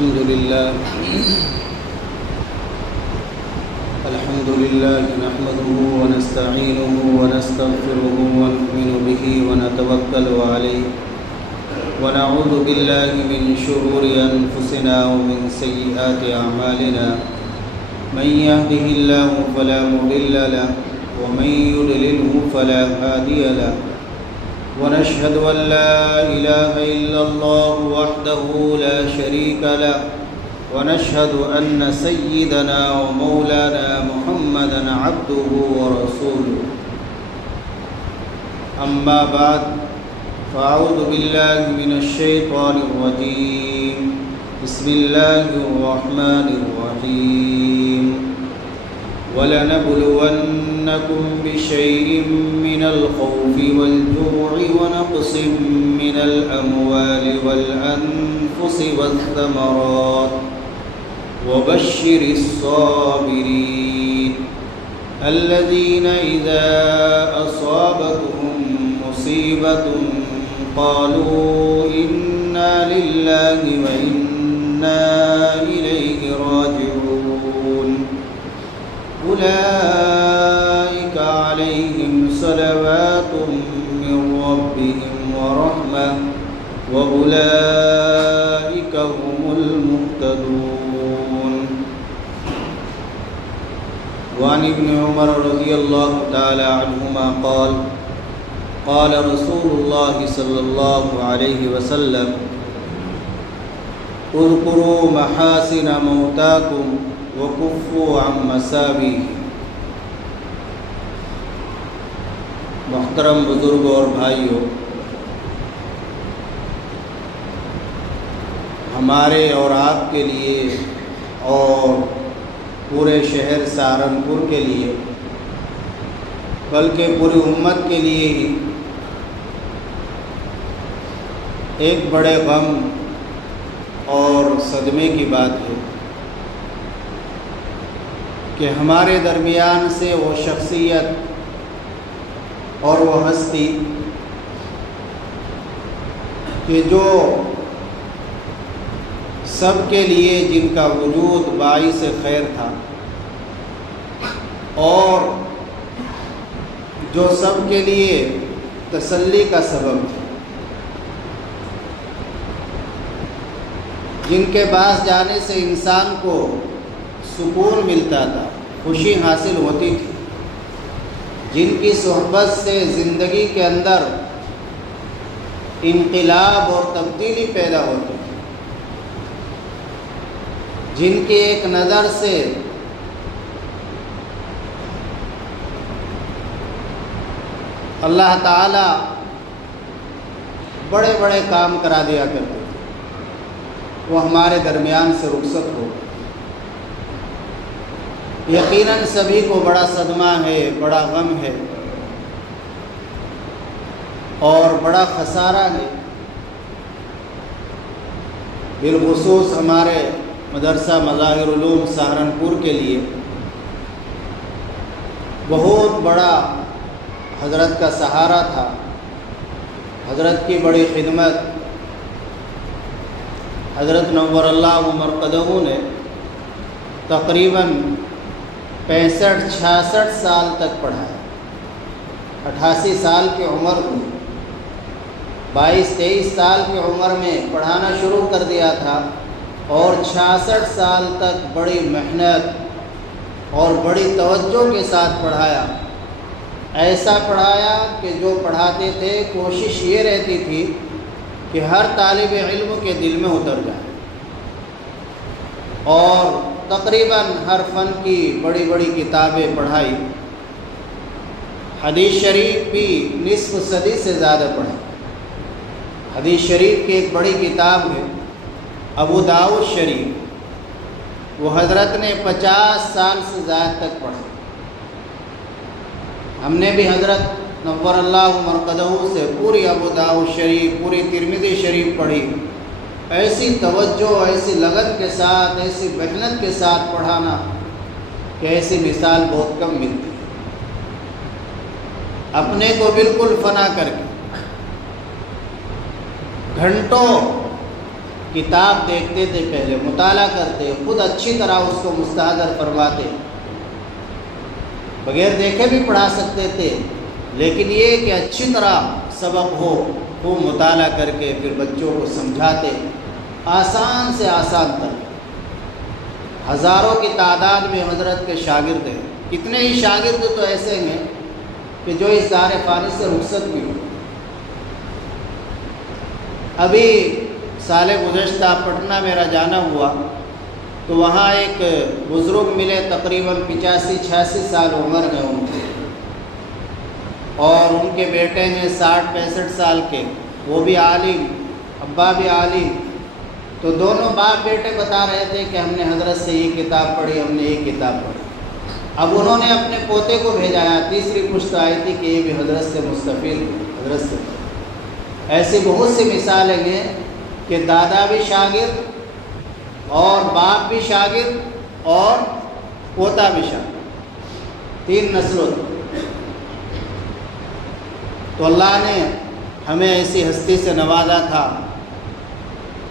الحمد لله نحمده ونستعينه ونستغفره ونؤمن به ونتوكل عليه ونعوذ بالله من شرور أنفسنا ومن سيئات أعمالنا من يهده الله فلا مضل له ومن يضلله فلا هادي له ونشهد أن لا إله إلا الله وحده لا شريك له ونشهد أن سيدنا ومولانا محمدًا عبده ورسوله أما بعد فأعوذ بالله من الشيطان الرجيم بسم الله الرحمن الرحيم ولنبلونكم بشيء من الخوف والجوع ونقص من الأموال والأنفس والثمرات وبشر الصابرين الذين إذا أصابتهم مصيبة قالوا إنا لله وإنا إليه راجعون أولئك عليهم صلوات من ربهم ورحمة وأولئك هم المهتدون وعن ابن عمر رضي الله تعالى عنهما قال قال رسول الله صلى الله عليه وسلم اذكروا محاسن موتاكم وكفوا عن مساويه۔ محترم بزرگوں اور بھائیوں، ہمارے اور آپ کے لیے اور پورے شہر سہارنپور کے لیے بلکہ پوری امت کے لیے ہی ایک بڑے غم اور صدمے کی بات ہے کہ ہمارے درمیان سے وہ شخصیت اور وہ ہستی کہ جو سب کے لیے جن کا وجود باعث خیر تھا اور جو سب کے لیے تسلی کا سبب تھا، جن کے پاس جانے سے انسان کو سکون ملتا تھا، خوشی حاصل ہوتی تھی، جن کی صحبت سے زندگی کے اندر انقلاب اور تبدیلی پیدا ہوتی تھی، جن کی ایک نظر سے اللہ تعالی بڑے بڑے کام کرا دیا کرتے تھے، وہ ہمارے درمیان سے رخصت ہو۔ یقیناً سبھی کو بڑا صدمہ ہے، بڑا غم ہے اور بڑا خسارہ ہے۔ بالخصوص ہمارے مدرسہ مظاہر علوم سہارنپور کے لیے بہت بڑا حضرت کا سہارا تھا، حضرت کی بڑی خدمت۔ حضرت نور اللہ مرقدہ نے تقریباً 65-66 سال تک پڑھایا۔ 88 سال کی عمر کو 22-23 سال کی عمر میں پڑھانا شروع کر دیا تھا اور 66 سال تک بڑی محنت اور بڑی توجہ کے ساتھ پڑھایا۔ ایسا پڑھایا کہ جو پڑھاتے تھے کوشش یہ رہتی تھی کہ ہر طالب علم کے دل میں اتر جائے، اور تقریباً ہر فن کی بڑی بڑی کتابیں پڑھائی۔ حدیث شریف بھی نصف صدی سے زیادہ پڑھا۔ حدیث شریف کی ایک بڑی کتاب ہے ابو داؤد شریف، وہ حضرت نے 50 سال سے زیادہ تک پڑھا۔ ہم نے بھی حضرت نور اللہ مرقدہ سے پوری ابو داؤد شریف، پوری ترمذی شریف پڑھی۔ ایسی توجہ، ایسی لگن کے ساتھ، ایسی محنت کے ساتھ پڑھانا کہ ایسی مثال بہت کم ملتی ہے۔ اپنے کو بالکل فنا کر کے گھنٹوں کتاب دیکھتے تھے، پہلے مطالعہ کرتے، خود اچھی طرح اس کو مستحضر فرماتے، بغیر دیکھے بھی پڑھا سکتے تھے، لیکن یہ کہ اچھی طرح سبق ہو، وہ مطالعہ کر کے پھر بچوں کو سمجھاتے، آسان سے آسان تر۔ ہزاروں کی تعداد میں حضرت کے شاگرد ہیں، کتنے ہی شاگرد تو ایسے ہیں کہ جو اس دار فانی سے رخصت بھی ہو۔ ابھی سال گزشتہ پٹنہ میرا جانا ہوا تو وہاں ایک بزرگ ملے، تقریباً 85-86 سال عمر ہے ان کی، اور ان کے بیٹے ہیں 60-65 سال کے، وہ بھی عالم، ابا بھی عالم۔ تو دونوں باپ بیٹے بتا رہے تھے کہ ہم نے حضرت سے یہ کتاب پڑھی، ہم نے یہ کتاب پڑھی۔ اب انہوں نے اپنے پوتے کو بھیجایا، تیسری پشت آئی تھی کہ یہ بھی حضرت سے مستفید، حضرت سے۔ ایسی بہت سی مثالیں ہیں کہ دادا بھی شاگرد اور باپ بھی شاگرد اور پوتا بھی شاگرد، 3 نسلوں۔ تو اللہ نے ہمیں ایسی ہستی سے نوازا تھا،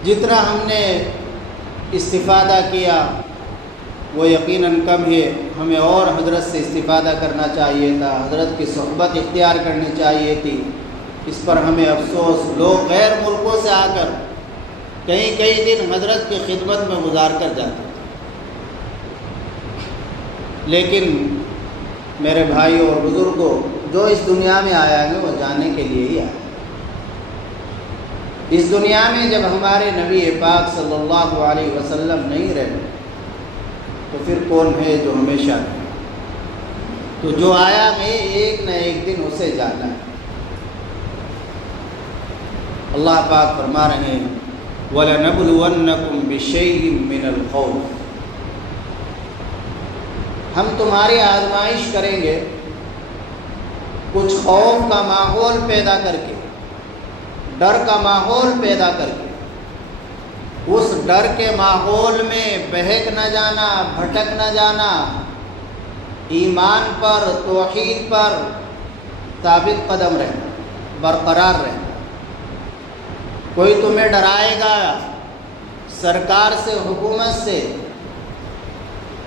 جتنا ہم نے استفادہ کیا وہ یقیناً کم ہے، ہمیں اور حضرت سے استفادہ کرنا چاہیے تھا، حضرت کی صحبت اختیار کرنی چاہیے تھی۔ اس پر ہمیں افسوس، لوگ غیر ملکوں سے آ کر کئی دن حضرت کی خدمت میں گزار کر جاتے تھے، لیکن میرے بھائیوں اور بزرگوں، جو اس دنیا میں آیا ہے وہ جانے کے لیے ہی آیا۔ اس دنیا میں جب ہمارے نبی پاک صلی اللہ علیہ وسلم نہیں رہے تو پھر کون ہے جو ہمیشہ رہے؟ تو جو آیا ہے ایک نہ ایک دن اسے جانا ہے۔ اللہ پاک فرما رہے ہیں وَلَنَبْلُوَنَّكُمْ بِشَيْءٍ مِّنَ الْخَوْفِ، ہم تمہاری آزمائش کریں گے کچھ خوف کا ماحول پیدا کر کے، ڈر کا ماحول پیدا کر کے، اس ڈر کے ماحول میں بہک نہ جانا، بھٹک نہ جانا، ایمان پر، توحید پر ثابت قدم رہنا، برقرار رہنا۔ کوئی تمہیں ڈرائے گا سرکار سے، حکومت سے،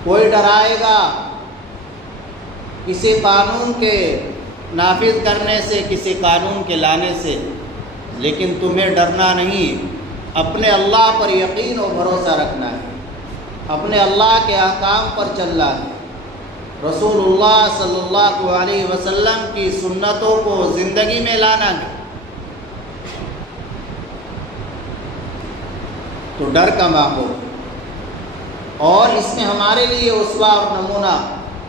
کوئی ڈرائے گا کسی قانون کے نافذ کرنے سے، کسی قانون کے لانے سے، لیکن تمہیں ڈرنا نہیں، اپنے اللہ پر یقین و بھروسہ رکھنا ہے، اپنے اللہ کے احکام پر چلنا ہے، رسول اللہ صلی اللہ علیہ وسلم کی سنتوں کو زندگی میں لانا ہے۔ تو ڈر کا ماحول، اور اس میں ہمارے لیے اسوہ اور نمونہ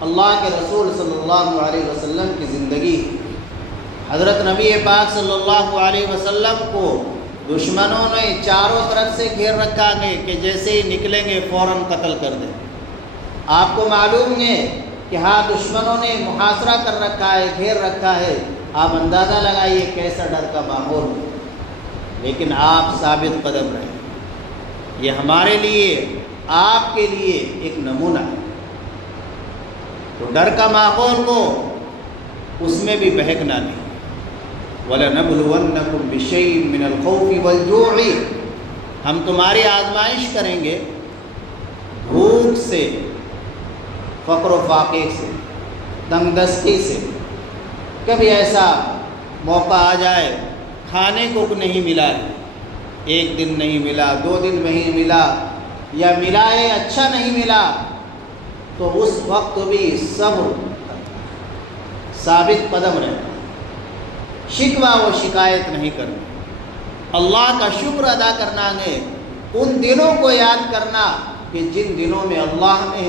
اللہ کے رسول صلی اللہ علیہ وسلم کی زندگی ہے۔ حضرت نبی پاک صلی اللہ علیہ وسلم کو دشمنوں نے چاروں طرف سے گھیر رکھا ہے کہ جیسے ہی نکلیں گے فوراً قتل کر دیں۔ آپ کو معلوم ہے کہ ہاں دشمنوں نے محاصرہ کر رکھا ہے، گھیر رکھا ہے، آپ اندازہ لگائیے کیسا ڈر کا ماحول ہے، لیکن آپ ثابت قدم رہے۔ یہ ہمارے لیے، آپ کے لیے ایک نمونہ ہے۔ تو ڈر کا ماحول کو اس میں بھی بہکنا نہیں۔ وَلَنَبْلُوَنَّكُمْ بِشَيْءٍ مِّنَ الْخَوْفِ وَالْجُوعِ، ہم تمہاری آزمائش کریں گے بھوک سے، فقر و فاقے سے، تنگ دستی سے۔ کبھی ایسا موقع آ جائے کھانے کو نہیں ملا ہے، 1 دن نہیں ملا، 2 دن نہیں ملا، یا ملا ہے اچھا نہیں ملا، تو اس وقت بھی صبر، ثابت قدم رہنا، شکوہ و شکایت نہیں کرنا، اللہ کا شکر ادا کرنا ہے، ان دنوں کو یاد کرنا کہ جن دنوں میں اللہ نے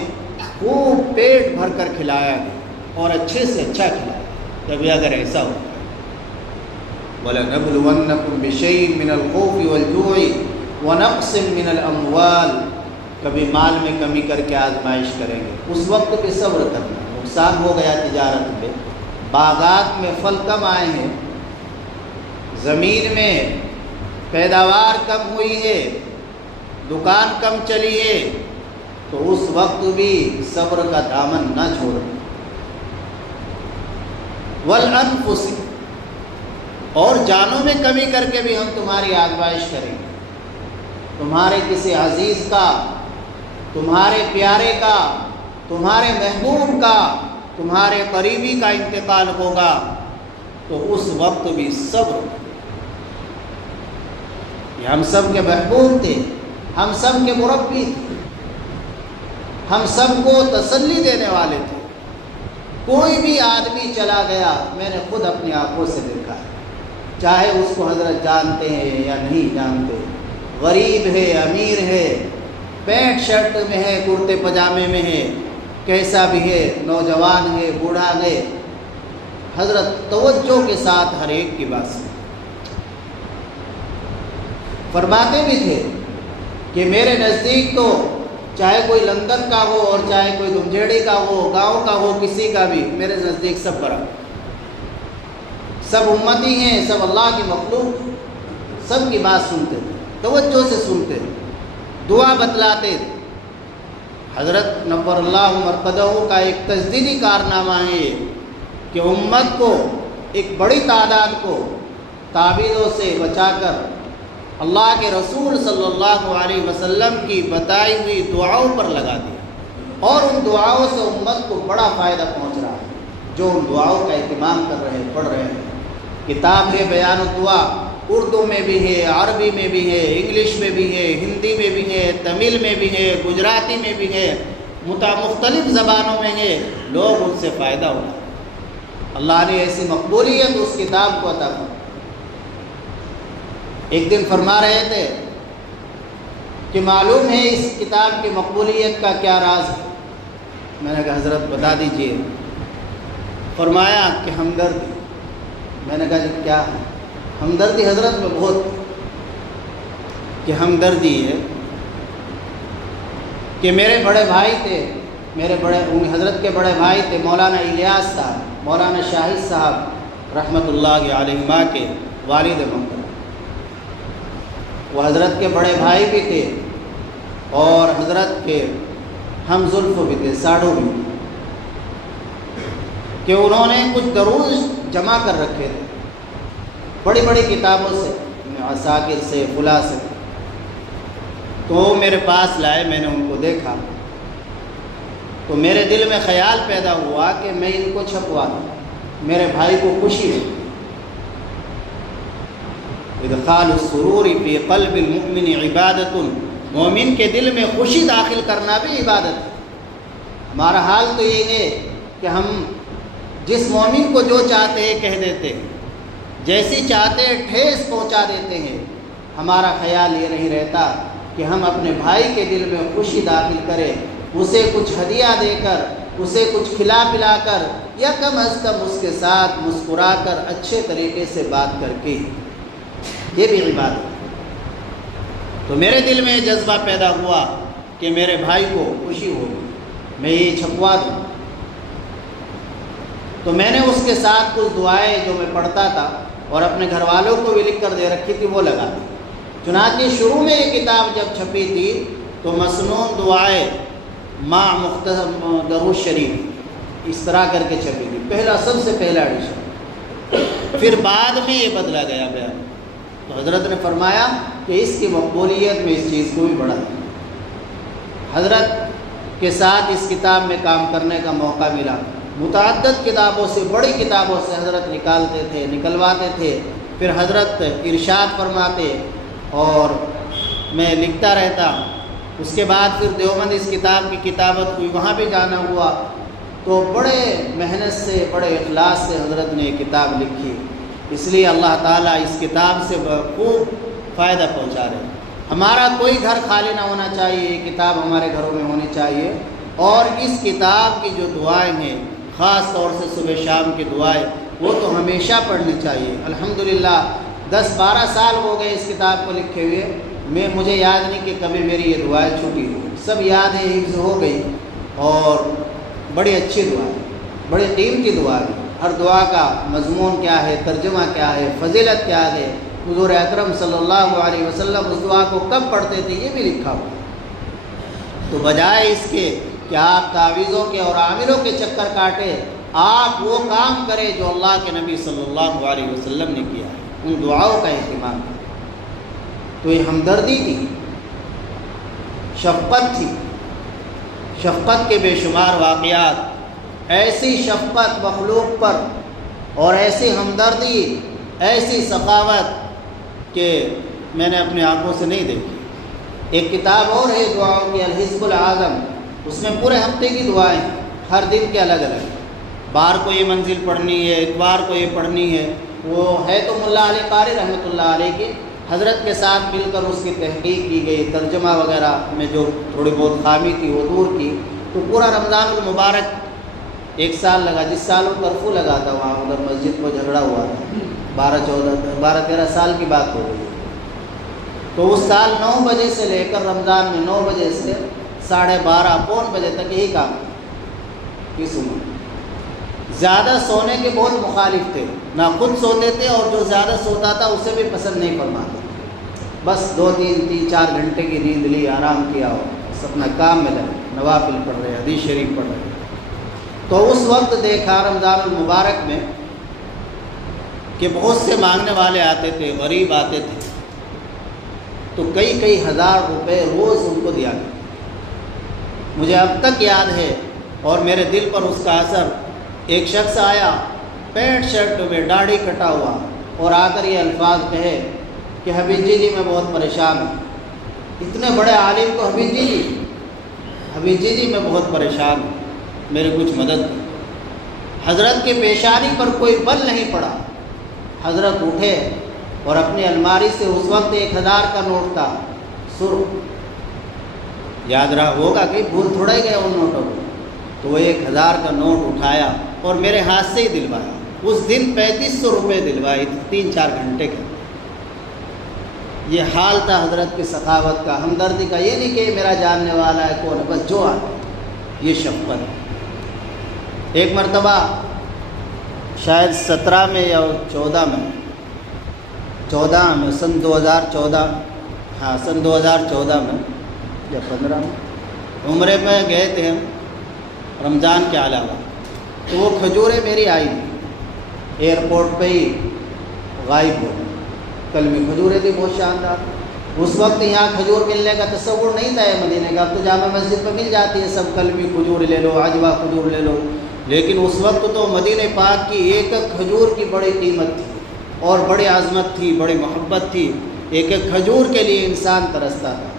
خوب پیٹ بھر کر کھلایا ہے اور اچھے سے اچھا کھلایا۔ کبھی اگر ایسا ہو وَلَنَبْلُوَنَّكُمْ بِشَيْءٍ مِّنَ الْخَوْفِ وَالْجُوعِ وَنَقْصٍ مِّنَ الْأَمْوَالِ، کبھی مال میں کمی کر کے آزمائش کریں گے، اس وقت پہ صبر کرنا۔ نقصان ہو گیا تجارت میں، باغات میں پھل کم آئے ہیں، زمین میں پیداوار کم ہوئی ہے، دکان کم چلی ہے، تو اس وقت بھی صبر کا دامن نہ چھوڑیں۔ وَالْأَنفُسِ، اور جانوں میں کمی کر کے بھی ہم تمہاری آزمائش کریں گے۔ تمہارے کسی عزیز کا، تمہارے پیارے کا، تمہارے محبوب کا، تمہارے قریبی کا انتقال ہوگا تو اس وقت بھی صبر۔ یہ ہم سب کے محبوب تھے، ہم سب کے مربی تھے، ہم سب کو تسلی دینے والے تھے۔ کوئی بھی آدمی چلا گیا، میں نے خود اپنی آنکھوں سے دیکھا ہے، چاہے اس کو حضرت جانتے ہیں یا نہیں جانتے، غریب ہے، امیر ہے، پینٹ شرٹ میں ہے، کرتے پجامے میں ہے، کیسا بھی ہے، نوجوان ہے، بوڑھا ہے، حضرت توجہ کے ساتھ ہر ایک کی بات سنتے، فرماتے بھی تھے کہ میرے نزدیک تو چاہے کوئی لندن کا ہو اور چاہے کوئی دمجیڑی کا ہو، گاؤں کا ہو، کسی کا بھی، میرے نزدیک سب برابر، سب امتی ہیں، سب اللہ کی مخلوق، سب کی بات سنتے تھے، توجہ سے سنتے تھے، دعا بتلاتے تھے۔ حضرت نور اللہ مرقدہ کا ایک تجدیدی کارنامہ ہے کہ امت کو، ایک بڑی تعداد کو تعویذوں سے بچا کر اللہ کے رسول صلی اللہ علیہ وسلم کی بتائی ہوئی دعاؤں پر لگا دیا، اور ان دعاؤں سے امت کو بڑا فائدہ پہنچ رہا ہے، جو ان دعاؤں کا اہتمام کر رہے ہیں، پڑھ رہے ہیں۔ کتاب ہے بیان الدعا، اردو میں بھی ہے، عربی میں بھی ہے، انگلش میں بھی ہے، ہندی میں بھی ہے، تمل میں بھی ہے، گجراتی میں بھی ہے، مختلف زبانوں میں ہے، لوگ ان سے فائدہ اٹھا۔ اللہ نے ایسی مقبولیت اس کتاب کو عطا کی۔ ایک دن فرما رہے تھے کہ معلوم ہے اس کتاب کی مقبولیت کا کیا راز ہے؟ میں نے کہا حضرت بتا دیجئے۔ فرمایا کہ ہمدردی۔ میں نے کہا جی کیا ہے؟ ہمدردی حضرت میں بہت کہ ہمدردی ہے کہ میرے بڑے بھائی تھے، حضرت کے بڑے بھائی تھے مولانا الیاس صاحب، مولانا شاہد صاحب رحمۃ اللہ علیہما کے والد محترم، وہ حضرت کے بڑے بھائی بھی تھے اور حضرت کے ہم زلف بھی تھے، ساڑھو بھی، کہ انہوں نے کچھ دروس جمع کر رکھے تھے بڑی بڑی کتابوں سے، عساکر سے، فلاں سے، تو میرے پاس لائے، میں نے ان کو دیکھا تو میرے دل میں خیال پیدا ہوا کہ میں ان کو چھپوا دوں، میرے بھائی کو خوشی ہو۔ ادخال السرور فی قلب المؤمن عبادت، مومن کے دل میں خوشی داخل کرنا بھی عبادت ہے۔ ہمارا حال تو یہ ہے کہ ہم جس مومن کو جو چاہتے ہیں کہہ دیتے ہیں، جیسی چاہتے ہیں ٹھیس پہنچا دیتے ہیں، ہمارا خیال یہ نہیں رہتا کہ ہم اپنے بھائی کے دل میں خوشی داخل کریں، اسے کچھ ہدیہ دے کر، اسے کچھ کھلا پلا کر، یا کم از کم اس کے ساتھ مسکرا کر اچھے طریقے سے بات کر کے، یہ بھی عبادت ہے۔ تو میرے دل میں جذبہ پیدا ہوا کہ میرے بھائی کو خوشی ہوگی، میں یہ چھپوا دوں، تو میں نے اس کے ساتھ کچھ دعائیں جو میں پڑھتا تھا اور اپنے گھر والوں کو بھی لکھ کر دے رکھی تھی وہ لگا دی۔ چنانچہ شروع میں یہ کتاب جب چھپی تھی تو مسنون دعائیں مع مختصر درود شریف اس طرح کر کے چھپی تھی، پہلا سب سے پہلا ایڈیشن۔ پھر بعد میں یہ بدلا گیا بیان، تو حضرت نے فرمایا کہ اس کی مقبولیت میں اس چیز کو بھی بڑھا دیا۔ حضرت کے ساتھ اس کتاب میں کام کرنے کا موقع ملا، متعدد کتابوں سے، بڑی کتابوں سے حضرت نکالتے تھے، نکلواتے تھے، پھر حضرت ارشاد فرماتے اور میں لکھتا رہتا۔ اس کے بعد پھر دیوبند اس کتاب کی کتابت ہوئی، وہاں بھی جانا ہوا، تو بڑے محنت سے، بڑے اخلاص سے حضرت نے یہ کتاب لکھی۔ اس لیے اللہ تعالیٰ اس کتاب سے خوب فائدہ پہنچا رہے ہیں۔ ہمارا کوئی گھر خالی نہ ہونا چاہیے، یہ کتاب ہمارے گھروں میں ہونی چاہیے، اور اس کتاب کی جو دعائیں ہیں، خاص طور سے صبح شام کی دعائیں، وہ تو ہمیشہ پڑھنی چاہیے۔ الحمدللہ 10-12 سال ہو گئے اس کتاب کو لکھے ہوئے، مجھے یاد نہیں کہ کبھی میری یہ دعائیں چھوٹی ہو، سب یاد ہے، حفظ ہو گئی، اور بڑی اچھی دعائیں، بڑی قیمتی دعائیں۔ ہر دعا کا مضمون کیا ہے، ترجمہ کیا ہے، فضیلت کیا ہے، حضور اکرم صلی اللہ علیہ وسلم اس دعا کو کب پڑھتے تھے، یہ بھی لکھا ہوا۔ تو بجائے اس کے کہ آپ تعویذوں کے اور عاملوں کے چکر کاٹے، آپ وہ کام کریں جو اللہ کے نبی صلی اللہ علیہ وسلم نے کیا ہے، ان دعاؤں کا اہتمام کریں۔ تو یہ ہمدردی تھی شفقت تھی، شفقت کے بے شمار واقعات، ایسی شفقت مخلوق پر اور ایسی ہمدردی، ایسی سخاوت کہ میں نے اپنی آنکھوں سے نہیں دیکھی۔ ایک کتاب اور ہے دعاؤں کی، الحزب العظم، اس میں پورے ہفتے کی دعائیں، ہر دن کے الگ الگ، بار کو یہ منزل پڑھنی ہے، اتوار کو یہ پڑھنی ہے۔ وہ ہے تو ملا علی قاری رحمۃ اللہ علیہ کی، حضرت کے ساتھ مل کر اس کی تحقیق کی گئی، ترجمہ وغیرہ میں جو تھوڑی بہت خامی تھی وہ دور کی، تو پورا رمضان المبارک 1 سال لگا۔ جس سال وہ کرفیو لگا تھا وہاں ادھر مسجد کو جھگڑا ہوا تھا، 12-13 سال کی بات ہو گئی، تو اس سال 9 بجے سے لے کر رمضان میں 9 بجے سے 12:30 پون بجے تک یہی کام کس عمر۔ زیادہ سونے کے بہت مخالف تھے، نہ خود سوتے تھے اور جو زیادہ سوتا تھا اسے بھی پسند نہیں فرماتے، بس 2-3-4 گھنٹے کی نیند لی، آرام کیا ہو، بس اپنا کام میں لگے، نوافل پڑھ رہے، حدیث شریف پڑھ رہے۔ تو اس وقت دیکھا رمضان المبارک میں کہ بہت سے مانگنے والے آتے تھے، غریب آتے تھے، تو کئی ہزار روپے روز ان کو دیا گیا۔ مجھے اب تک یاد ہے اور میرے دل پر اس کا اثر، ایک شخص آیا پینٹ شرٹ میں، داڑھی کٹا ہوا، اور آ کر یہ الفاظ کہے کہ حبیب جی میں بہت پریشان ہوں۔ اتنے بڑے عالم کو حبیب جی میں بہت پریشان ہوں، میرے کچھ مدد کرو۔ حضرت کے پیشانی پر کوئی بل نہیں پڑا، حضرت اٹھے اور اپنی الماری سے اس وقت 1000 کا نوٹ تھا، سرخ، یاد رہا ہوگا کہ بھول تھوڑا ہی گئے ان نوٹوں کو، تو وہ 1000 کا نوٹ اٹھایا اور میرے ہاتھ سے ہی دلوایا۔ اس دن 3500 روپے دلوائے 3-4 گھنٹے کے۔ یہ حال تھا حضرت کی سخاوت کا، ہمدردی کا، یہ نہیں کہ میرا جاننے والا ہے کون ہے، بس جو آتا ہے، یہ شفقت۔ ایک مرتبہ شاید 17 میں یا 14 میں، سن 2014، ہاں سن 2014 میں یا 15 میں عمرے میں گئے تھے ہم رمضان کے علاوہ، تو وہ کھجوریں میری آئی تھی، ایئرپورٹ پہ ہی غائب ہو، کلمی کھجوریں تھی بہت شاندار۔ اس وقت یہاں کھجور ملنے کا تصور نہیں تھا مدینے کا، اب تو جامع مسجد پہ مل جاتی ہے سب، کلمی کھجور لے لو، عجوا کھجور لے لو، لیکن اس وقت تو مدینہ پاک کی ایک کھجور کی بڑی قیمت تھی اور بڑی عظمت تھی، بڑی محبت تھی، ایک کھجور کے لیے انسان ترستا تھا۔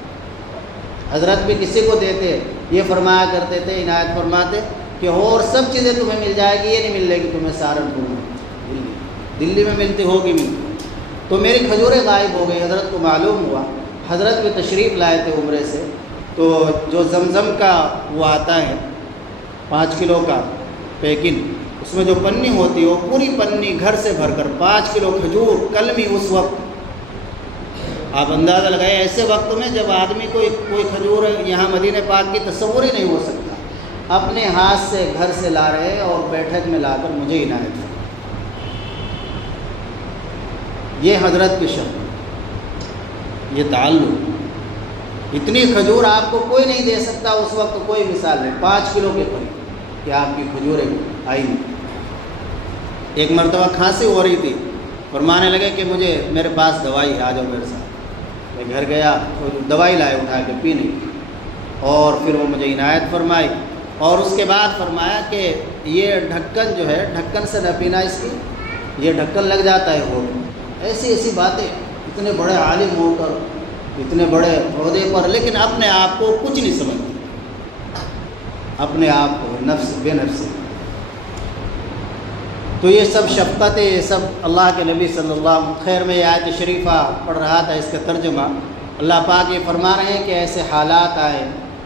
حضرت بھی کسی کو دیتے، یہ فرمایا کرتے تھے، عنایت فرماتے کہ اور سب چیزیں تمہیں مل جائے گی، یہ نہیں مل گی تمہیں سہارنپور میں، دلی میں ملتی ہوگی ملتی۔ تو میری کھجوریں غائب ہو گئی، حضرت کو معلوم ہوا، حضرت بھی تشریف لائے تھے عمرے سے، تو جو زمزم کا وہ آتا ہے 5 کلو کا پیکنگ، اس میں جو پنی ہوتی ہے وہ پوری پنی گھر سے بھر کر 5 کلو کھجور کلمی، اس وقت آپ اندازہ لگائیں، ایسے وقت میں جب آدمی کوئی کھجور یہاں مدینہ پاک کی تصور ہی نہیں ہو سکتا، اپنے ہاتھ سے گھر سے لا رہے اور بیٹھک میں لا کر مجھے عنایت۔ یہ حضرت کی شان، یہ تعلق، اتنی کھجور آپ کو کوئی نہیں دے سکتا، اس وقت کوئی مثال نہیں، 5 کلو کے قریب کہ آپ کی کھجوریں آئی نہیں۔ ایک مرتبہ کھانسی ہو رہی تھی، فرمانے لگے کہ میرے پاس دوائی ہے، آ جاؤ میرے ساتھ۔ میں گھر گیا تو دوائی لائے اٹھا کے پینی، اور پھر وہ مجھے عنایت فرمائی، اور اس کے بعد فرمایا کہ یہ ڈھکن جو ہے، ڈھکن سے نہ پینا، اس کی یہ ڈھکن لگ جاتا ہے ہونٹ میں۔ ایسی باتیں، اتنے بڑے عالم ہو کر، اتنے بڑے عہدے پر، لیکن اپنے آپ کو کچھ نہیں سمجھتے، اپنے آپ کو نفس بے نفسی۔ تو یہ سب شفقت ہے، یہ سب اللہ کے نبی صلی اللہ علیہ وسلم۔ خیر میں یہ آیت شریفہ پڑھ رہا تھا، اس کا ترجمہ، اللہ پاک یہ فرما رہے ہیں کہ ایسے حالات آئے،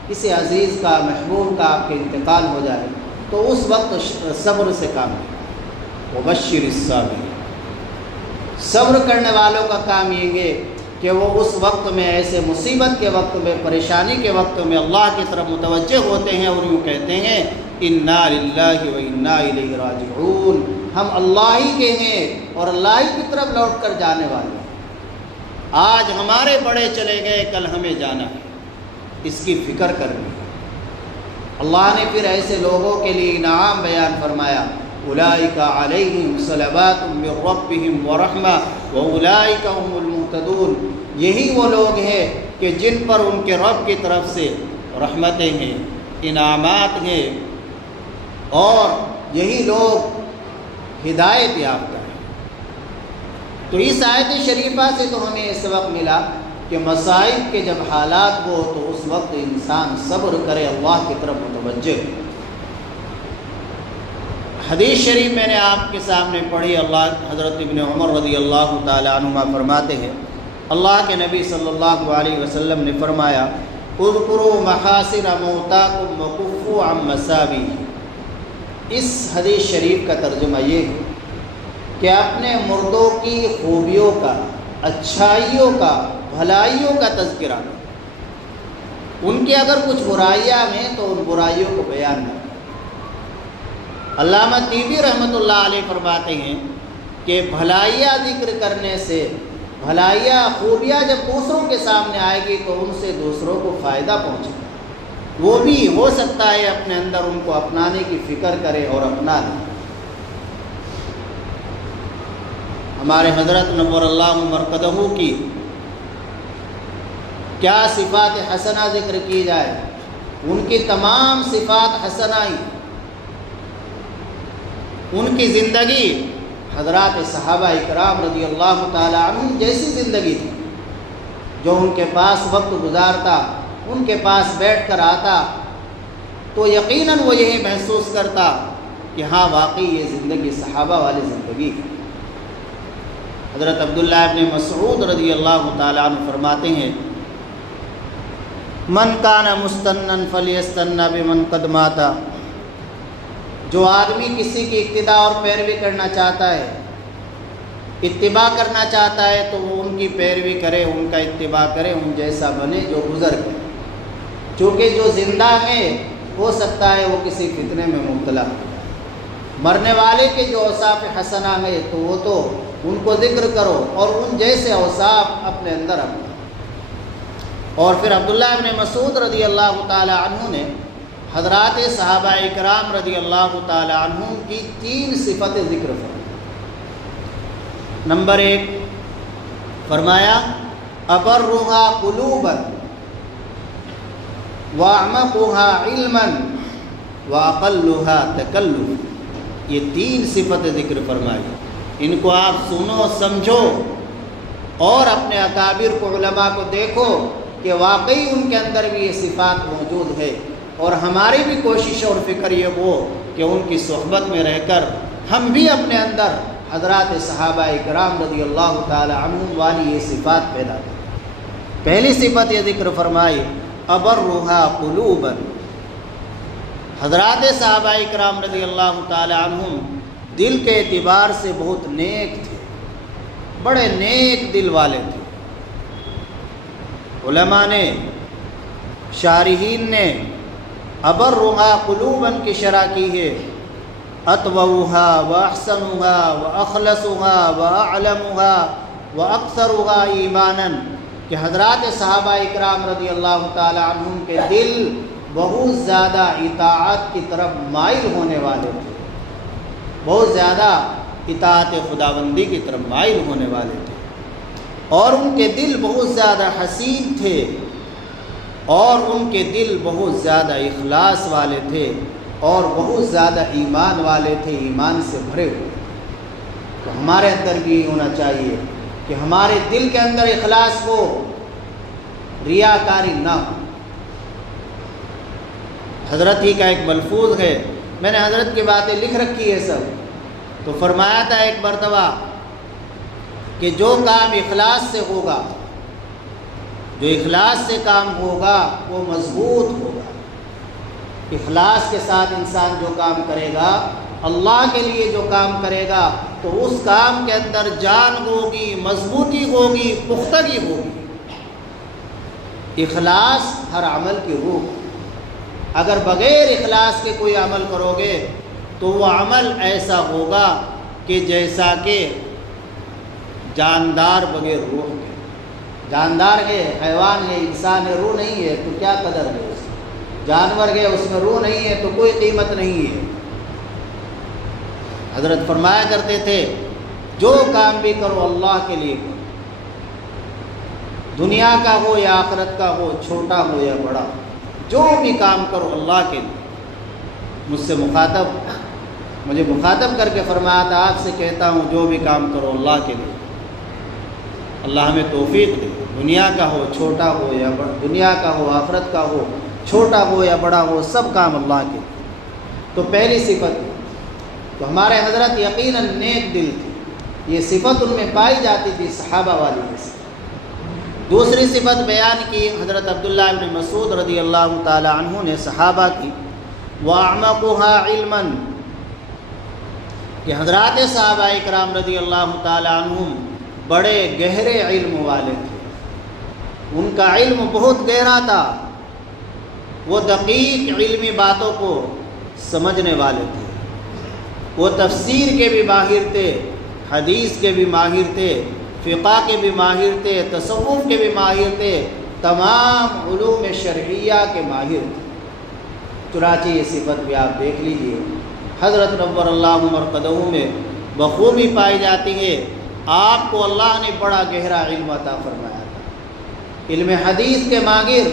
کسی عزیز کا، محبوب کا آپ کے انتقال ہو جائے، تو اس وقت صبر سے کام لیں، وبشر الصابرین، صبر کرنے والوں کا کام یہ ہے کہ وہ اس وقت میں، ایسے مصیبت کے وقت میں، پریشانی کے وقت میں اللہ کی طرف متوجہ ہوتے ہیں اور یوں کہتے ہیں انا للہ و انا الیہ راجعون، ہم اللہ ہی کے ہیں اور اللہ ہی کی طرف لوٹ کر جانے والے ہیں۔ آج ہمارے بڑے چلے گئے، کل ہمیں جانا ہے، اس کی فکر کرنی ہے۔ اللہ نے پھر ایسے لوگوں کے لیے انعام بیان فرمایا، اولئک علیہم صلوات من ربہم ورحمہ واولئک هم المہتدون، یہی وہ لوگ ہیں کہ جن پر ان کے رب کی طرف سے رحمتیں ہیں، انعامات ہیں، اور یہی لوگ ہدایت یافتہ ہیں۔ تو اس آیت شریفہ سے تو ہمیں یہ سبق ملا کہ مصائب کے جب حالات ہو تو اس وقت انسان صبر کرے، اللہ کی طرف متوجہ ہو۔ حدیث شریف میں نے آپ کے سامنے پڑھی، حضرت ابن عمر رضی اللہ تعالیٰ عنہما فرماتے ہیں، اللہ کے نبی صلی اللہ علیہ وسلم نے فرمایا، اذکروا محاسن موتاکم وکفوا عن مساویہ۔ اس حدیث شریف کا ترجمہ یہ ہے کہ اپنے مردوں کی خوبیوں کا، اچھائیوں کا، بھلائیوں کا تذکرہ، ان کے اگر کچھ برائیاں ہیں تو ان برائیوں کو بیان کریں۔ علامہ طیبی رحمۃ اللہ علیہ فرماتے ہیں کہ بھلائیاں ذکر کرنے سے، بھلائیاں، خوبیاں جب دوسروں کے سامنے آئے گی تو ان سے دوسروں کو فائدہ پہنچے گا، وہ بھی ہو سکتا ہے اپنے اندر ان کو اپنانے کی فکر کرے اور اپنا لے۔ ہمارے حضرت نور اللہ مرقدہ کی کیا صفات حسنہ ذکر کی جائے، ان کی تمام صفات حسنہ، ان کی زندگی حضرات صحابہ اکرام رضی اللہ تعالیٰ عنہم جیسی زندگی تھی۔ جو ان کے پاس وقت گزارتا، ان کے پاس بیٹھ کر آتا تو یقیناً وہ یہی محسوس کرتا کہ ہاں واقعی یہ زندگی صحابہ والی زندگی ہے۔ حضرت عبداللہ ابن مسعود رضی اللہ تعالیٰ عنہ فرماتے ہیں، من کان مستنن فلیستن بمن قد مات۔ جو آدمی کسی کی اقتداء اور پیروی کرنا چاہتا ہے، اتباع کرنا چاہتا ہے، تو وہ ان کی پیروی کرے، ان کا اتباع کرے، ان جیسا بنے جو گزر گئے۔ چونکہ جو زندہ ہیں ہو سکتا ہے وہ کسی فتنے میں مبتلا ہو، مرنے والے کے جو اوصاف حسنہ ہیں تو وہ تو ان کو ذکر کرو اور ان جیسے اوصاف اپنے اندر رکھو۔ اور پھر عبداللہ ابن مسعود رضی اللہ تعالی عنہ نے حضرات صحابہ اکرام رضی اللہ تعالی عنہم کی 3 صفتیں ذکر فرمائی۔ نمبر 1 فرمایا، ابرها قلوبا واعمقها علما واقلها تکلفا۔ یہ 3 صفتیں ذکر فرمائی، ان کو آپ سنو، سمجھو اور اپنے اکابر کو، علماء کو دیکھو کہ واقعی ان کے اندر بھی یہ صفات موجود ہے، اور ہماری بھی کوشش اور فکر یہ ہو کہ ان کی صحبت میں رہ کر ہم بھی اپنے اندر حضرات صحابہ اکرام رضی اللہ تعالی عنہم والی یہ صفات پیدا کریں۔ پہلی صفت یہ ذکر فرمائی، ابرها قلوبا۔ حضرات صحابہ اکرام رضی اللہ تعالی عنہم دل کے اعتبار سے بہت نیک تھے، بڑے نیک دل والے تھے۔ علماء نے، شارحین نے ابرها قلوبا کی شرح کی ہے، اطوؤها واحسنها واخلصها واعلمها واکثرها ایمانا، کہ حضرات صحابہ اکرام رضی اللہ تعالی عنہم کے دل بہت زیادہ اطاعت کی طرف مائل ہونے والے تھے، بہت زیادہ اطاعت خداوندی کی طرف مائل ہونے والے تھے، اور ان کے دل بہت زیادہ حسین تھے، اور ان کے دل بہت زیادہ اخلاص والے تھے، اور بہت زیادہ ایمان والے تھے، ایمان سے بھرے ہوئے۔ تو ہمارے اندر بھی ہونا چاہیے کہ ہمارے دل کے اندر اخلاص ہو، ریاکاری نہ ہو۔ حضرت ہی کا ایک ملفوظ ہے، میں نے حضرت کی باتیں لکھ رکھی ہے سب، تو فرمایا تھا ایک مرتبہ کہ جو کام اخلاص سے ہوگا، جو اخلاص سے کام ہوگا وہ مضبوط ہوگا۔ اخلاص کے ساتھ انسان جو کام کرے گا، اللہ کے لیے جو کام کرے گا، تو اس کام کے اندر جان ہوگی، مضبوطی ہوگی، پختگی ہوگی۔ اخلاص ہر عمل کی روح۔ اگر بغیر اخلاص کے کوئی عمل کرو گے تو وہ عمل ایسا ہوگا کہ جیسا کہ جاندار بغیر روح کے۔ جاندار ہے، حیوان ہے، انسان ہے، روح نہیں ہے تو کیا قدر ہے اس کی؟ جانور ہے، اس میں روح نہیں ہے تو کوئی قیمت نہیں ہے۔ حضرت فرمایا کرتے تھے، جو کام بھی کرو اللہ کے لیے کرو، دنیا کا ہو یا آخرت کا ہو، چھوٹا ہو یا بڑا، جو بھی کام کرو اللہ کے لیے۔ مجھے مخاطب کر کے فرمایا تھا، آپ سے کہتا ہوں جو بھی کام کرو اللہ کے لیے۔ اللہ ہمیں توفیق دے، دنیا کا ہو چھوٹا ہو یا بڑا، دنیا کا ہو آخرت کا ہو، چھوٹا ہو یا بڑا ہو، سب کام اللہ کے لیے۔ تو پہلی صفت تو ہمارے حضرت یقیناً نیک دل تھے، یہ صفت ان میں پائی جاتی تھی صحابہ والی میں سے۔ دوسری صفت بیان کی حضرت عبداللہ ابن مسعود رضی اللہ تعالی عنہ نے صحابہ کی، وَأَعْمَقُهَا عِلْمًا، کہ حضرات صحابہ اکرام رضی اللہ تعالی عنہم بڑے گہرے علم والے تھے، ان کا علم بہت گہرا تھا، وہ دقیق علمی باتوں کو سمجھنے والے تھے، وہ تفسیر کے بھی ماہر تھے، حدیث کے بھی ماہر تھے، فقہ کے بھی ماہر تھے، تصوف کے بھی ماہر تھے، تمام علوم شرعیہ کے ماہر تھے۔ چنانچہ یہ صفت بھی آپ دیکھ لیجئے حضرت نور اللہ مرقدہ میں بخوبی پائی جاتی ہے۔ آپ کو اللہ نے بڑا گہرا علم عطا فرمایا تھا، علم حدیث کے ماہر،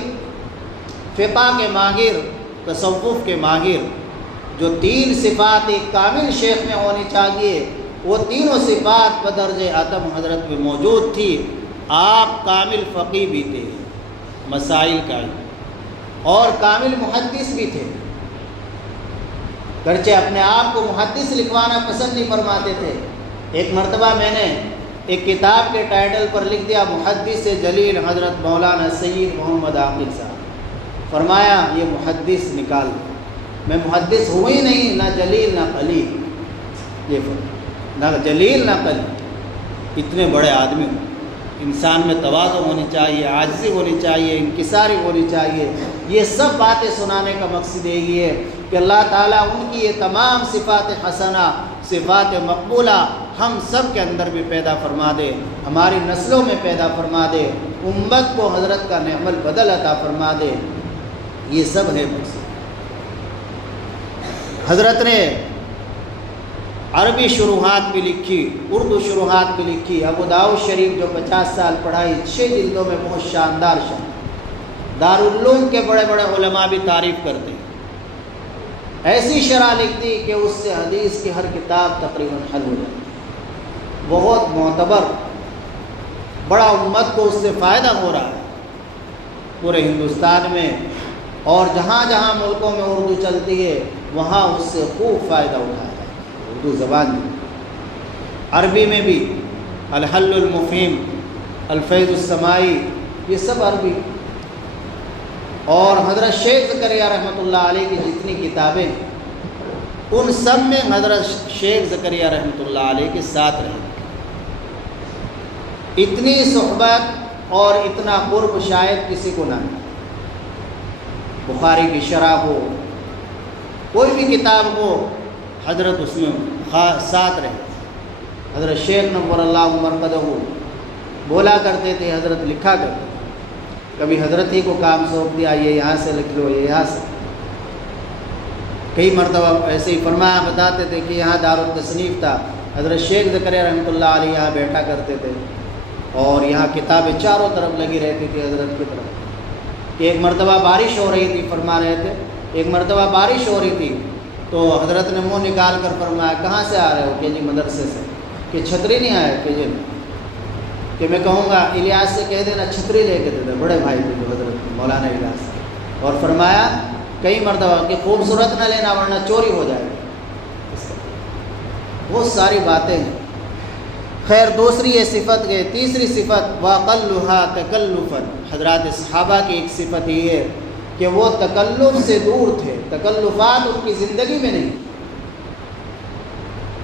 فقہ کے ماہر، تصوف کے ماہر۔ جو تین صفات ایک کامل شیخ میں ہونی چاہیے، وہ تینوں صفات بدرجہ عدم حضرت میں موجود تھی۔ آپ کامل فقی بھی تھے، مسائل کا علم، اور کامل محدث بھی تھے، گرچہ اپنے آپ کو محدث لکھوانا پسند نہیں فرماتے تھے۔ ایک مرتبہ میں نے ایک کتاب کے ٹائٹل پر لکھ دیا محدث جلیل حضرت مولانا سید محمد عاقل صاحب، فرمایا یہ محدث نکال دو۔ میں محدث ہوں ہی نہیں، نہ جلیل نہ قلیل، یہ فرق، نہ جلیل نہ قلیل، اتنے بڑے آدمی ہوں۔ انسان میں تواضع ہونی چاہیے، عاجزی ہونی چاہیے، انکساری ہونی چاہیے۔ یہ سب باتیں سنانے کا مقصد یہی ہے کہ اللہ تعالیٰ ان کی یہ تمام صفات حسنہ، صفات مقبولہ ہم سب کے اندر بھی پیدا فرما دے، ہماری نسلوں میں پیدا فرما دے، امت کو حضرت کا نعم البدل عطا فرما دے۔ یہ سب ہے مقصد۔ حضرت نے عربی شروحات بھی لکھی، اردو شروحات بھی لکھی۔ ابو داؤد شریف جو 50 سال پڑھائی، 6 جلدوں میں بہت شاندار شان۔ دارالعلوم کے بڑے بڑے علماء بھی تعریف کرتے ہیں۔ ایسی شرح لکھتی کہ اس سے حدیث کی ہر کتاب تقریباً حل ہو جاتی، بہت معتبر، بڑا امت کو اس سے فائدہ ہو رہا ہے پورے ہندوستان میں، اور جہاں جہاں ملکوں میں اردو چلتی ہے وہاں اس سے خوب فائدہ اٹھایا ہے۔ اردو زبان میں، عربی میں بھی الحل المفہیم، الفیض السمائی، یہ سب عربی۔ اور حضرت شیخ زکریا رحمۃ اللہ علیہ کی جتنی کتابیں، ان سب میں حضرت شیخ زکریا رحمۃ اللہ علیہ کے ساتھ رہے۔ اتنی صحبت اور اتنا قرب شاید کسی کو نہ ملے۔ بخاری کی شرح ہو، کوئی بھی کتاب ہو، حضرت اس میں ساتھ رہے۔ حضرت شیخ نور اللہ مرقدہ بولا کرتے تھے، حضرت لکھا کرتے تھے، کبھی حضرت ہی کو کام سونپ دیا، یہ یہاں سے لکھ لو، یہ یہاں سے۔ کئی مرتبہ ایسے ہی فرمایا بتاتے تھے کہ یہاں دارالتصنیف تھا، حضرت شیخ زکریا رحمۃ اللہ علیہ یہاں بیٹھا کرتے تھے، اور یہاں کتابیں چاروں طرف لگی رہتی تھی حضرت کی طرف۔ ایک مرتبہ بارش ہو رہی تھی، فرما رہے تھے، ایک مرتبہ بارش ہو رہی تھی تو حضرت نے منہ نکال کر فرمایا کہاں سے آ رہے ہو؟ کہ جی مدرسے سے۔ کہ چھتری نہیں آئے؟ کہ جی، کہ میں کہوں گا الیاس سے کہہ دینا چھتری لے کے دے دے، بڑے بھائی تھے جو حضرت مولانا الیاس۔ اور فرمایا کئی مرتبہ کہ خوبصورت نہ لینا ورنہ چوری ہو جائے گا۔ بہت ساری باتیں ہیں۔ خیر، دوسری یہ صفت گئے۔ تیسری صفت وَأَقَلُّهَا تَكَلُّفًا، حضرات صحابہ کی ایک صفت یہ ہے کہ وہ تکلف سے دور تھے، تکلفات ان کی زندگی میں نہیں،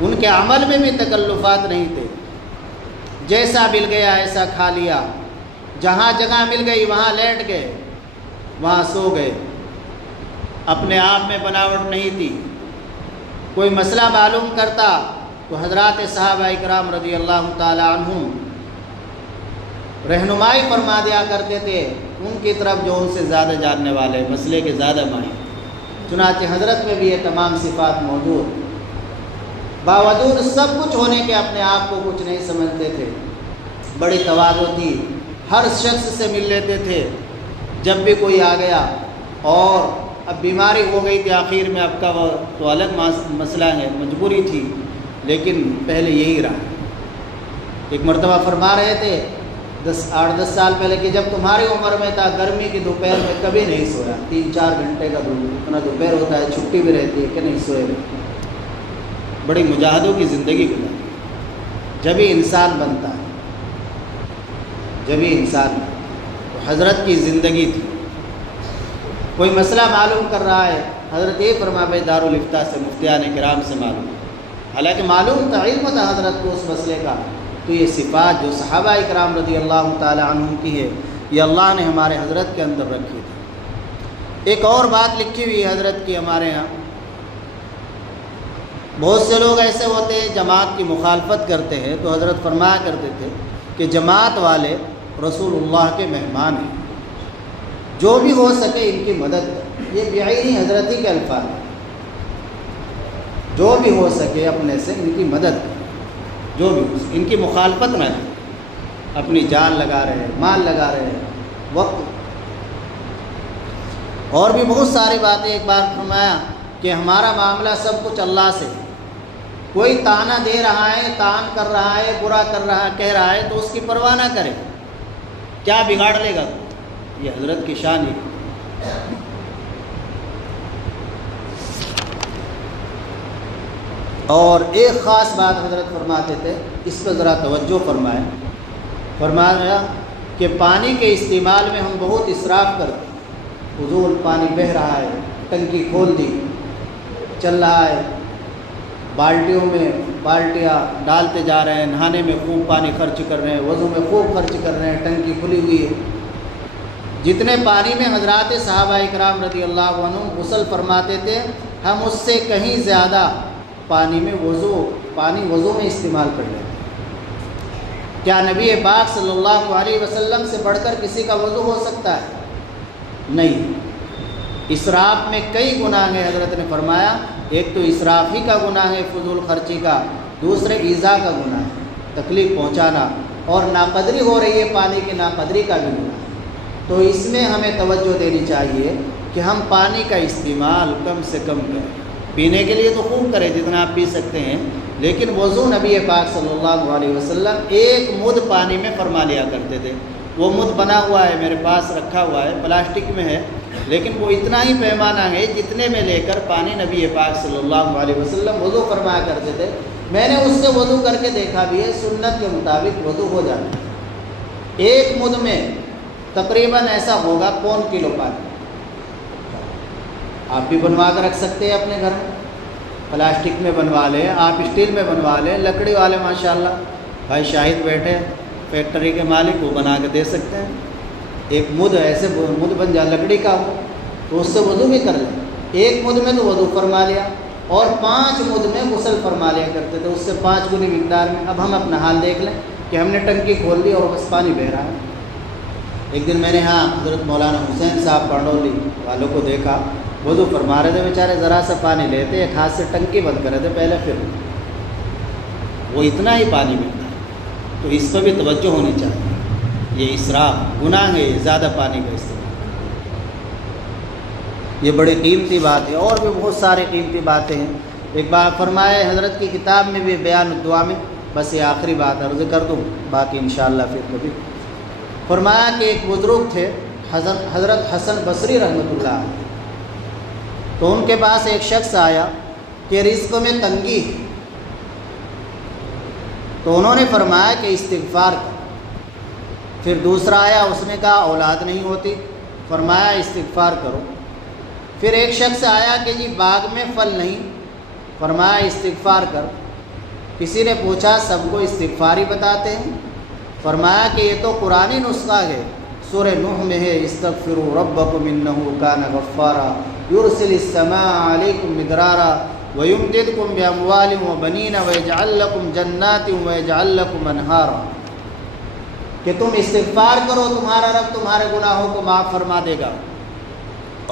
ان کے عمل میں بھی تکلفات نہیں تھے۔ جیسا مل گیا ایسا کھا لیا، جہاں جگہ مل گئی وہاں لیٹ گئے، وہاں سو گئے، اپنے آپ میں بناوٹ نہیں تھی۔ کوئی مسئلہ معلوم کرتا تو حضرات صحابہ اکرام رضی اللہ تعالی عنہم رہنمائی فرما دیا کرتے تھے ان کی طرف جو ان سے زیادہ جاننے والے، مسئلے کے زیادہ ماہر۔ چنانچہ حضرت میں بھی یہ تمام صفات موجود، باوجود سب کچھ ہونے کے اپنے آپ کو کچھ نہیں سمجھتے تھے، بڑی تواضع تھی، ہر شخص سے مل لیتے تھے جب بھی کوئی آ گیا، اور اب بیماری ہو گئی تھی آخر میں، اب کا وہ تو الگ مسئلہ ہے، مجبوری تھی، لیکن پہلے یہی رہا۔ ایک مرتبہ فرما رہے تھے 8-10 سال پہلے کہ جب تمہاری عمر میں تھا، گرمی کی دوپہر میں کبھی نہیں سویا، 3-4 گھنٹے کا اتنا دوپہر ہوتا ہے، چھٹی بھی رہتی ہے کہ نہیں سوئے رہتے، بڑی مجاہدوں کی زندگی گزاری، جب ہی انسان بنتا ہے، جب ہی انسان بنتا ہے۔ تو حضرت کی زندگی تھی، کوئی مسئلہ معلوم کر رہا ہے، حضرت یہ فرما بھائی دارالفتاء سے مفتیان کرام سے معلوم، حالانکہ معلوم تھا، علم تھا حضرت کو اس مسئلے کا۔ تو یہ صفات جو صحابہ اکرام رضی اللہ تعالی عنہم کی ہے، یہ اللہ نے ہمارے حضرت کے اندر رکھی تھی۔ ایک اور بات لکھی ہوئی ہے حضرت کی ہمارے ہاں، بہت سے لوگ ایسے ہوتے ہیں جماعت کی مخالفت کرتے ہیں، تو حضرت فرمایا کرتے تھے کہ جماعت والے رسول اللہ کے مہمان ہیں، جو بھی ہو سکے ان کی مدد کریں۔ یہ بعینی حضرت ہی کے الفاظ ہیں، جو بھی ہو سکے اپنے سے ان کی مدد کریں، جو بھی ہو سکے، ان کی مخالفت نہ کریں، اپنی جان لگا رہے ہیں، مال لگا رہے ہیں، وقت، اور بھی بہت ساری باتیں۔ ایک بار فرمایا کہ ہمارا معاملہ سب کچھ اللہ سے، کوئی تانا دے رہا ہے، تان کر رہا ہے، برا کر رہا ہے، کہہ رہا ہے، تو اس کی پرواہ نہ کرے، کیا بگاڑ لے گا؟ یہ حضرت کی شان ہے۔ اور ایک خاص بات حضرت فرماتے تھے، اس پہ ذرا توجہ فرمائیں، فرمایا کہ پانی کے استعمال میں ہم بہت اسراف کرتے ہیں، فضول پانی بہہ رہا ہے، ٹنکی کھول دی، چل رہا ہے، بالٹیوں میں بالٹیاں ڈالتے جا رہے ہیں، نہانے میں خوب پانی خرچ کر رہے ہیں، وضو میں خوب خرچ کر رہے ہیں، ٹنکی کھلی ہوئی ہے۔ جتنے پانی میں حضرات صحابہ اکرام رضی اللہ عنہ غسل فرماتے تھے، ہم اس سے کہیں زیادہ پانی وضو میں استعمال کر لیتے ہیں۔ کیا نبی پاک صلی اللہ علیہ وسلم سے بڑھ کر کسی کا وضو ہو سکتا ہے؟ نہیں۔ اسراف میں کئی گناہ ہیں، حضرت نے فرمایا، ایک تو اسراف ہی کا گناہ ہے، فضول خرچی کا، دوسرے ایذا کا گناہ ہے، تکلیف پہنچانا، اور ناقدری ہو رہی ہے پانی کی، ناقدری کا بھی گناہ ہے۔ تو اس میں ہمیں توجہ دینی چاہیے کہ ہم پانی کا استعمال کم سے کم کریں، پینے کے لیے تو خوب کریں جتنا آپ پی سکتے ہیں، لیکن وضو نبی پاک صلی اللہ علیہ وسلم ایک مد پانی میں فرما لیا کرتے تھے۔ وہ مد بنا ہوا ہے، میرے پاس رکھا ہوا ہے، پلاسٹک میں ہے، لیکن وہ اتنا ہی پیمانہ ہے جتنے میں لے کر پانی نبی پاک صلی اللہ علیہ وسلم وضو فرمایا کرتے تھے۔ میں نے اس سے وضو کر کے دیکھا بھی ہے، سنت کے مطابق وضو ہو جاتا ہے۔ ایک مد میں تقریباً ایسا ہوگا 1.25 کلو پانی۔ آپ بھی بنوا کر رکھ سکتے ہیں اپنے گھر میں، پلاسٹک میں بنوا لیں، آپ اسٹیل میں بنوا لیں، لکڑی والے ماشاءاللہ بھائی شاہد بیٹھے فیکٹری کے مالک، وہ بنا کے دے سکتے ہیں۔ ایک مد ایسے مد بن جائے لکڑی کا ہو تو اس سے وضو بھی کر لیں۔ ایک مد میں تو وضو فرما لیا، اور 5 مد میں غسل فرما لیا کرتے تھے، اس سے 5 گنی مقدار میں۔ اب ہم اپنا حال دیکھ لیں کہ ہم نے ٹنکی کھول دی اور بس پانی بہہ رہا ہے۔ ایک دن میں نے حضرت مولانا حسین صاحب پانڈولی والوں کو دیکھا، وضو فرما رہے تھے بیچارے، ذرا سا پانی لیتے، ایک ہاتھ سے ٹنکی بند کر رہے تھے پہلے، پھر وہ اتنا ہی پانی ملتا ہے۔ تو اس پہ بھی توجہ ہونی چاہیے، یہ اسراف گناہ ہے، زیادہ پانی کا استعمال، یہ بڑی قیمتی بات ہے۔ اور بھی بہت سارے قیمتی باتیں ہیں۔ ایک بار فرمائے حضرت کی کتاب میں بھی بیان الدعا میں، بس یہ آخری بات عرض کر دوں، باقی انشاءاللہ پھر کبھی۔ فرمایا کہ ایک بزرگ تھے حضرت حسن بصری رحمۃ اللہ علیہ، تو ان کے پاس ایک شخص آیا کہ رزق میں تنگی ہے، تو انہوں نے فرمایا کہ استغفار کر۔ پھر دوسرا آیا، اس نے کہا اولاد نہیں ہوتی، فرمایا استغفار کرو۔ پھر ایک شخص آیا کہ جی باغ میں پھل نہیں، فرمایا استغفار کر۔ کسی نے پوچھا سب کو استغفار ہی بتاتے ہیں؟ فرمایا کہ یہ تو قرآنی نسخہ ہے، سورہ نوح میں ہے، استغفروا ربکم انہ کان غفارا یرسل السماء علیکم مدرارا ویمددکم باموال وبنین ویجعل لکم جنات ویجعل لکم انہارا، کہ تم استغفار کرو، تمہارا رب تمہارے گناہوں کو معاف فرما دے گا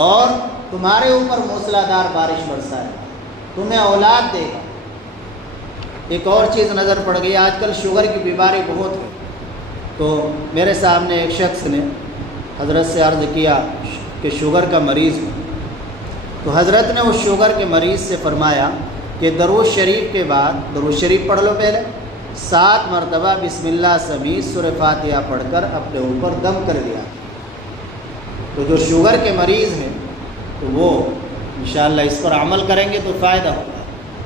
اور تمہارے اوپر موسلادھار بارش برسائے گا، تمہیں اولاد دے گا۔ ایک اور چیز نظر پڑ گئی، آج کل شوگر کی بیماری بہت ہے، تو میرے سامنے ایک شخص نے حضرت سے عرض کیا کہ شوگر کا مریض ہوں، تو حضرت نے اس شوگر کے مریض سے فرمایا کہ درود شریف کے بعد درود شریف پڑھ لو، پہلے 7 مرتبہ بسم اللہ سمیت سورہ فاتحہ پڑھ کر اپنے اوپر دم کر دیا۔ تو جو شوگر کے مریض ہیں تو وہ انشاءاللہ اس پر عمل کریں گے تو فائدہ ہوگا۔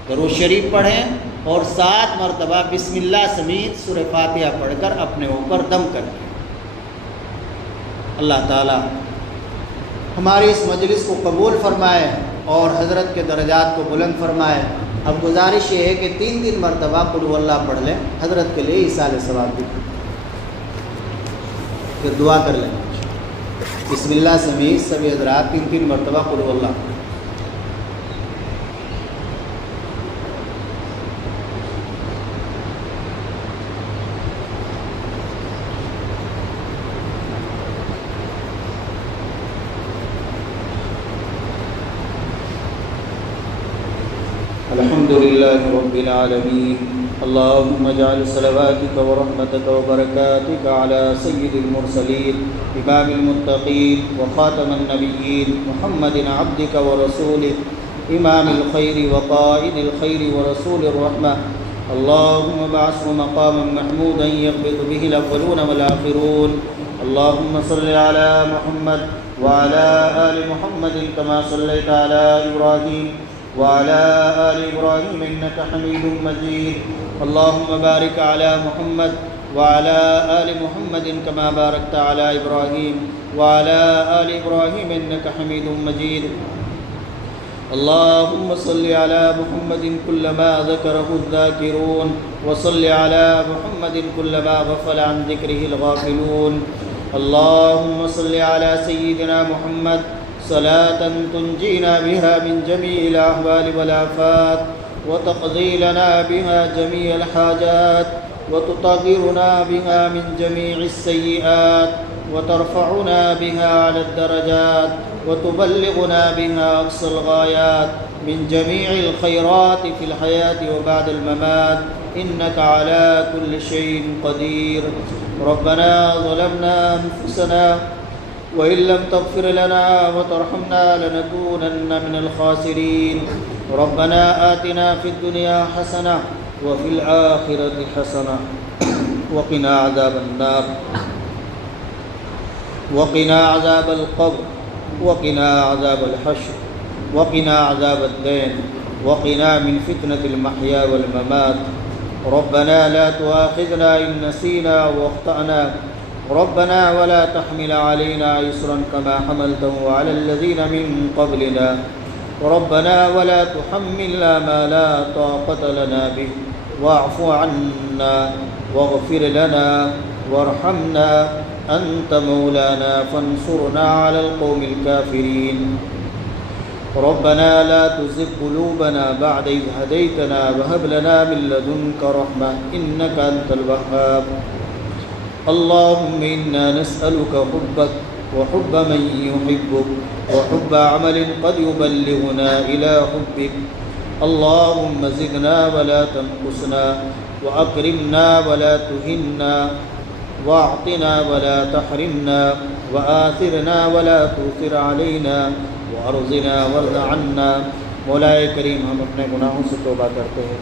درود شریف پڑھیں اور 7 مرتبہ بسم اللہ سمیت سورہ فاتحہ پڑھ کر اپنے اوپر دم کر دیں۔ اللہ تعالی ہماری اس مجلس کو قبول فرمائے اور حضرت کے درجات کو بلند فرمائے۔ اب گزارش یہ ہے کہ 3 مرتبہ قل هو اللہ پڑھ لیں، حضرت کے لیے ایصال ثواب بھی، پھر دعا کر لیں۔ بسم اللہ سمیت سبھی حضرات 3 مرتبہ قل هو اللہ۔ الحمد لله رب العالمين اللهم اجعل صلواتك ورحمتك وبركاتك على سيد المرسلين إمام المتقين وخاتم النبيين محمد عبدك ورسولك إمام الخير وقائد الخير ورسول الرحمة اللهم ابعثه مقاما محمودا يغبط به الأولون والآخرون اللهم صل على محمد وعلى آل محمد كما صليت على إبراهيم وعلى آل إبراهيم إنك حميد مجيد اللهم بارك على محمد وعلى آل محمد كما باركت على إبراهيم وعلى آل إبراهيم إنك حميد مجيد اللهم صل على محمد كلما ذكره الذاكرون وصل على محمد كلما غفل عن ذكره الغافلون اللهم صل على سيدنا محمد صلاة تنجينا بها من جميع الأهوال والآفات وتقضي لنا بها جميع الحاجات وتطهرنا بها من جميع السيئات وترفعنا بها على الدرجات وتبلغنا بها أقصى الغايات من جميع الخيرات في الحياة وبعد الممات إنك على كل شيء قدير ربنا ظلمنا أنفسنا وإن لم تغفر لنا وترحمنا لنكونن من الخاسرين ربنا آتنا في الدنيا حسنة وفي الآخرة حسنة وقنا عذاب النار وقنا عذاب القبر وقنا عذاب الحشر وقنا عذاب الدين وقنا من فتنة المحيا والممات ربنا لا تؤاخذنا إن نسينا واخطأنا ربنا ولا تحمل علينا إصرا كما حملته على الذين من قبلنا ربنا ولا تحملنا ما لا طاقة لنا به واعف عنا واغفر لنا وارحمنا أنت مولانا فانصرنا على القوم الكافرين ربنا لا تزغ قلوبنا بعد إذ هديتنا وهب لنا من لدنك رحمة إنك أنت الوهاب اللهم إنا نسألك حبك وحب من يحبك وحب عمل قد يبلغنا إلى حبك اللهم زدنا ولا تنقصنا وأكرمنا ولا تهنا واعطنا ولا تحرمنا وآثرنا ولا تؤثر علينا وارزنا وارض عنا مولا کریم ہم اپنے گناہوں سے توبہ کرتے ہیں،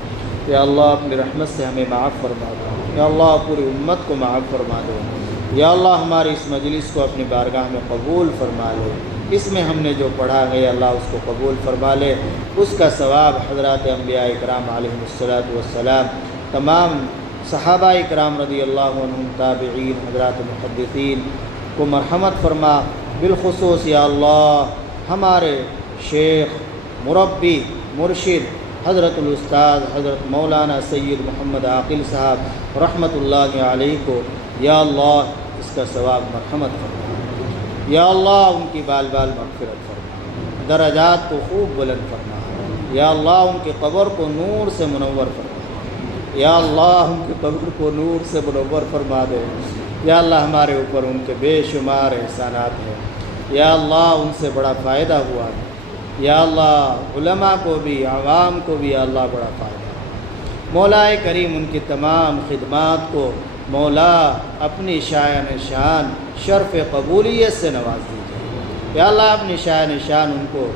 یا اللہ اپنی رحمت سے ہمیں معاف فرما دو، یا اللہ پوری امت کو معاف فرما دو، یا اللہ ہماری اس مجلس کو اپنی بارگاہ میں قبول فرما لے، اس میں ہم نے جو پڑھا ہے اللہ اس کو قبول فرما لے، اس کا ثواب حضرات انبیاء اکرام علیہم الصلاۃ والسلام، تمام صحابہ اکرام رضی اللہ عنہم، تابعین، حضرات محدثین کو مرحمت فرما، بالخصوص یا اللہ ہمارے شیخ مربی مرشد حضرت الاستاذ حضرت مولانا سید محمد عاقل صاحب رحمۃ اللہ علیہ کو یا اللہ اس کا ثواب مرحمت فرما، یا اللہ ان کی بال بال مغفرت فرما، درجات کو خوب بلند فرما، یا اللہ ان کی قبر کو نور سے منور فرما، یا اللہ ان کی قبر کو نور سے منور فرما دے، یا اللہ ہمارے اوپر ان کے بے شمار احسانات ہیں، یا اللہ ان سے بڑا فائدہ ہوا ہے، یا اللہ علماء کو بھی عوام کو بھی یا اللہ بڑا فائدہ ہے، مولا کریم ان کی تمام خدمات کو مولا اپنی شایان شان شرف قبولیت سے نواز دیجیے۔ یا اللہ اپنی شایان شان ان کو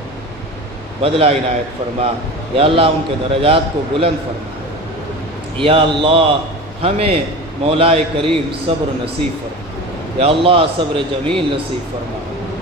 بدلہ عنایت فرما، یا اللہ ان کے درجات کو بلند فرما۔ یا اللہ ہمیں مولا کریم صبر نصیب فرما، یا اللہ صبر جمیل نصیب فرما،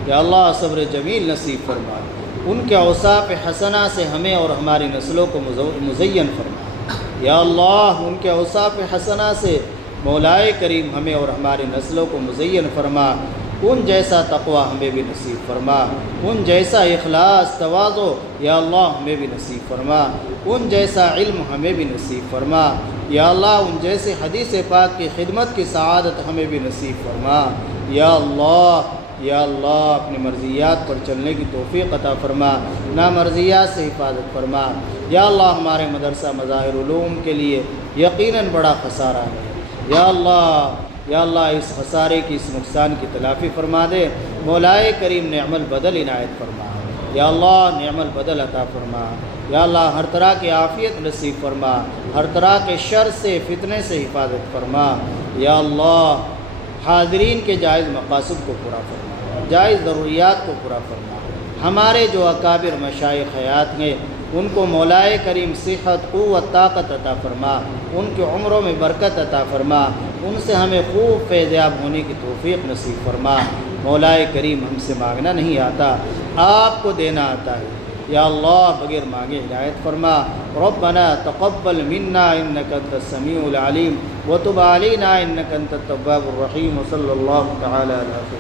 یا اللہ صبر جمیل نصیب فرما۔ ان کے اوصاف حسنہ سے ہمیں اور ہماری نسلوں کو مزین فرما، یا اللہ ان کے اوصاف حسنہ سے مولا کریم ہمیں اور ہماری نسلوں کو مزین فرما۔ ان جیسا تقوی ہمیں بھی نصیب فرما، ان جیسا اخلاص تواضع یا اللہ ہمیں بھی نصیب فرما، ان جیسا علم ہمیں بھی نصیب فرما، یا اللہ ان جیسے حدیث پاک کی خدمت کی سعادت ہمیں بھی نصیب فرما۔ یا اللہ اپنی مرضیات پر چلنے کی توفیق عطا فرما، نامرضیات سے حفاظت فرما۔ یا اللہ ہمارے مدرسہ مظاہر علوم کے لیے یقیناً بڑا خسارہ ہے، یا اللہ اس خسارے کی اس نقصان کی تلافی فرما دے۔ مولا کریم نعم البدل عنایت فرما، یا اللہ نعم البدل عطا فرما۔ یا اللہ ہر طرح کی عافیت نصیب فرما، ہر طرح کے شر سے فتنے سے حفاظت فرما۔ یا اللہ حاضرین کے جائز مقاصد کو پورا فرما، جائز ضروریات کو پورا فرما۔ ہمارے جو اکابر مشائخ حیات ہیں ان کو مولا کریم صحت قوت طاقت عطا فرما، ان کی عمروں میں برکت عطا فرما، ان سے ہمیں خوب فیضیاب ہونے کی توفیق نصیب فرما۔ مولا کریم ہم سے مانگنا نہیں آتا، آپ کو دینا آتا ہے، یا اللہ بغیر مانگے ہدایت فرما۔ ربنا تقبل منا انک انت السمیع العلیم وتب علینا انک انت التواب الرحیم، وصلی اللہ تعالی علیہ وسلم۔